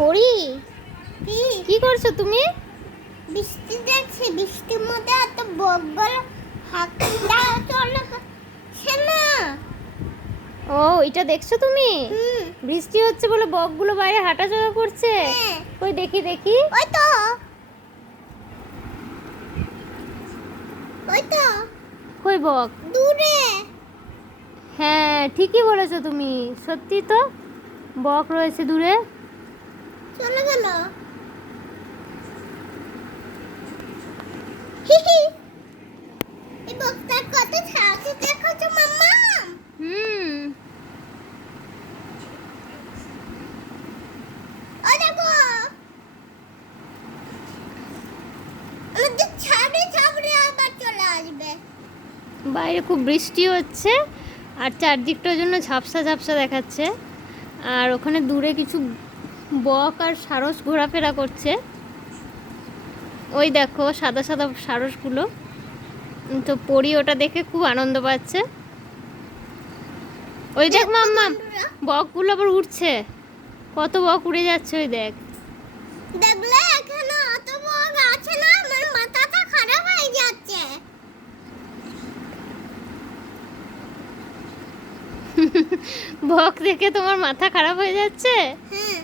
পড়ি কি করছো তুমি? বৃষ্টি দেখছি, বৃষ্টির মধ্যে এত বকগুলো হাঁটা চলে না। ও এটা দেখছো তুমি? বৃষ্টি হচ্ছে বলে বকগুলো বাইরে হাঁটাচলা করছে। হ্যাঁ। কই দেখি দেখি। ওই তো, ওই তো কই বক? দূরে। হ্যাঁ ঠিকই বলেছো তুমি, সত্যি তো বক রয়েছে দূরে। চলে গেল। হিহি, এই বকটার কত সাহস দেখাচ্ছ মাম্মা। হুম ও দেখো, আমাদের ছাড়ে ছাড়ে আবার চলে আসবে। বাইরে খুব বৃষ্টি হচ্ছে আর চারদিকটার জন্য ঝাপসা ঝাপসা দেখাচ্ছে। আর ওখানে দূরে কিছু বক আর সারস ঘোরাফেরা করছে। ওই দেখো সাদা সাদা সারসগুলো। তো পরি ওটা দেখে খুব আনন্দ পাচ্ছে। ওই দেখ মাম্মা, বকগুলো আবার উঠছে। কত বক উড়ে যাচ্ছে ওই দেখ। দেখলে এখানে অত বক আছে না, আমার মাথাটা খারাপ হয়ে যাচ্ছে। বক দেখে তোমার মাথা খারাপ হয়ে যাচ্ছে? হ্যাঁ।